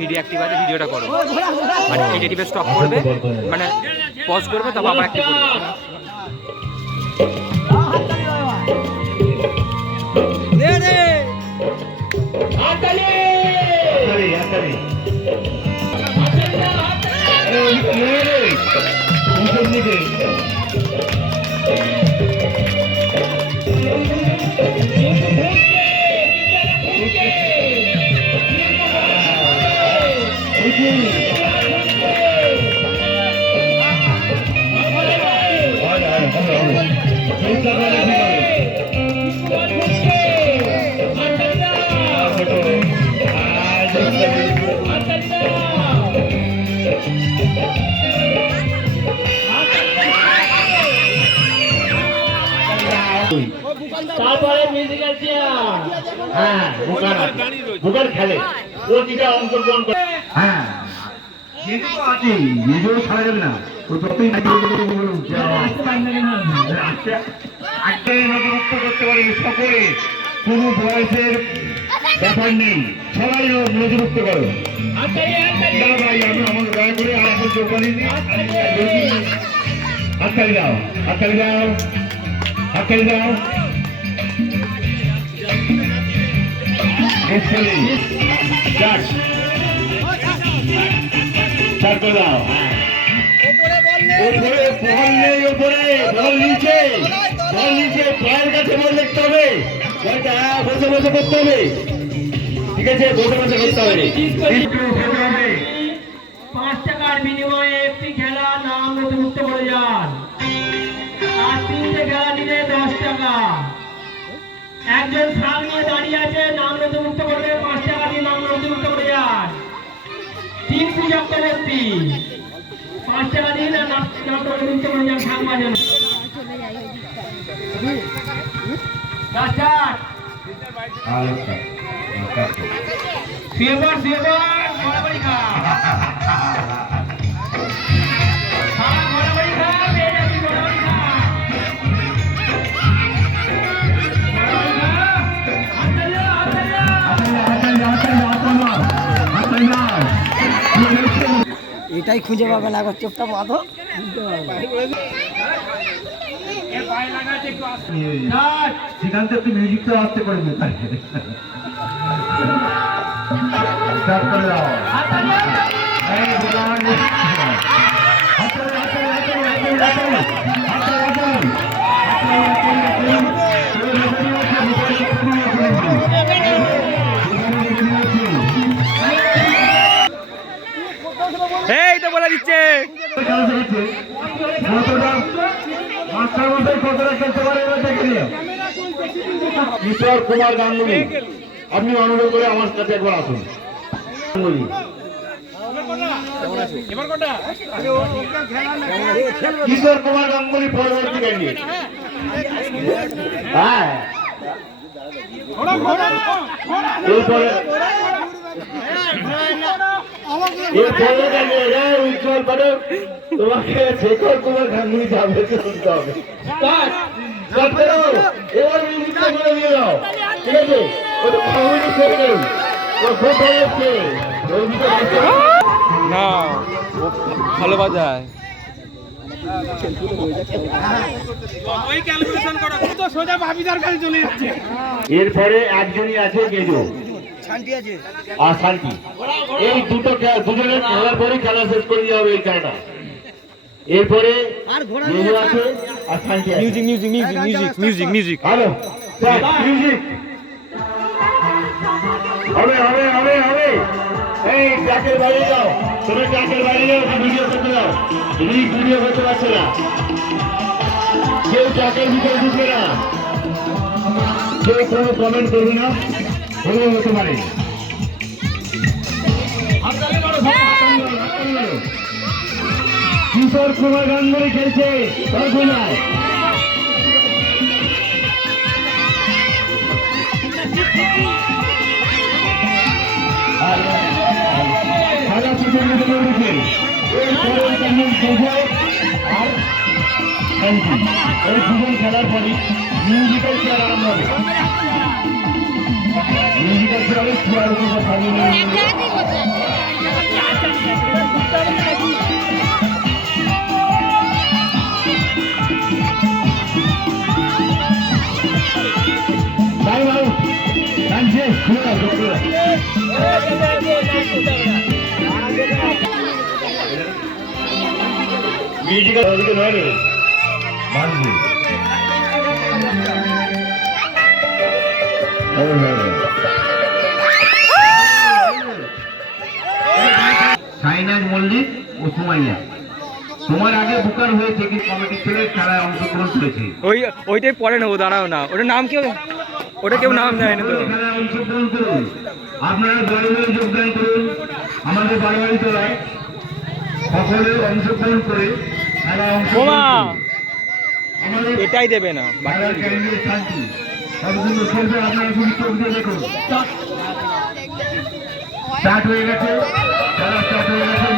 Video active আছে ভিডিওটা করো। মানে এডিটিভে স্টপ করবে মানে পজ করবে তারপর আবার অ্যাক্টিভ করবে। তারপরে মিউজিক্যাল চেয়ার হ্যাঁ খেলে। ও অংশগ্রহণ করে। হ্যাঁ। কোনো বয়সের ব্যাপার নেই। সবাই নথিভুক্ত করো। আমি আমাকে দয়া করে আমার দাও। দাও। যাক চার করে দাও। ওপরে বল নেই ওপরে বল নিচে। বল নিচে, পায়ের কাছে বল দেখতে হবে। বসে বসে করতে হবে। ঠিক আছে, বসে বসে করতে হবে। পাঁচ টাকার বিনিময়ে একটি খেলা নাম নথিভুক্ত করে একজন শাল নিয়ে দাঁড়িয়ে আছে নাম নথিভুক্ত করবে পাঁচ টাকা দিয়ে নাম নথিভুক্ত করে যান তিন পূজক ব্যক্তি পাঁচ টাকা দিয়ে না নাম নথিভুক্ত করে যান শাল বাজানো দশ চার শুয়ে পড় শুয়ে পড় বরাবরই খা খা এটাই খুঁজে পাবে না একবার চোখটা বাঁধো সেখান থেকে মিউজিকটা আসতে করে দিতে স্টার্ট করে দাও। হাত এই তো বলে দিচ্ছে। কিশোর কুমার গাঙ্গুলি, আপনি অনুরোধ করে আমার কাছে একবার আসুন। কিশোর কুমার গাঙ্গুলি পরবর্তী ক্যান্ডিডেট হ্যাঁ এরপরে এরপরে candidate, উজ্জ্বল পাঠক তোমাকে শেখর কুমার গাঙ্গুলি যাবে শুনতে হবে। কাট Start করো। এবার মিউজিকটা করে দিয়ে দাও। ঠিক আছে? ওটা কমেডি করে দেন ও খুব ভালো না ও ভালো বাজায়। এরপরে একজনই আছে গেজো আর শান্তি। এই দুটো দুজনের খেলার পরে খেলা শেষ করে দিয়ে হবে এই খেলাটা। এরপরে গেজো আছে আর শান্তি আছে। Music music music music music music hello music হবে হবে হবে হবে। এই ট্রাকের বাইরে যাও। তুমি ট্রাকের বাইরে যাও ভিডিও করতে যাও তুমি ভিডিও করতে পারছ না। কেউ ট্রাকের ভিতরে ঢুকবে না। কেউ কোনো কমেন্ট করবে না। হলেও হতে পারে। কিশোর কুমার গাঙ্গুলি খেলছে এই দুজন খেলা মিউজিক্যাল চেয়ার আরম্ভ হবে। মিউজিক্যাল চেয়ারে চেয়ার উপর মিউজিক্যাল সাইনাজ মল্লিক ও সুমাইয়া। তোমার আগে বুকার হয়েছে কি কমিটি ছেলে খেলায় অংশগ্রহণ করেছে? ওই ওইটাই পরে নেব, দাঁড়াও না। ওটার নাম কি ওটা কেউ নাম দেয় না তো। অংশগ্রহণ করুন আপনারা বাড়ি বাড়ি যোগদান করুন। আমাদের তোলায় সকলে অংশগ্রহণ করে অংশগ্রহণ! আমাদের এটাই দেবে না আপনারা শুধু চোখ দিয়ে দেখুন। স্টার্ট হয়ে গেছে। খেলা স্টার্ট হয়ে গেছে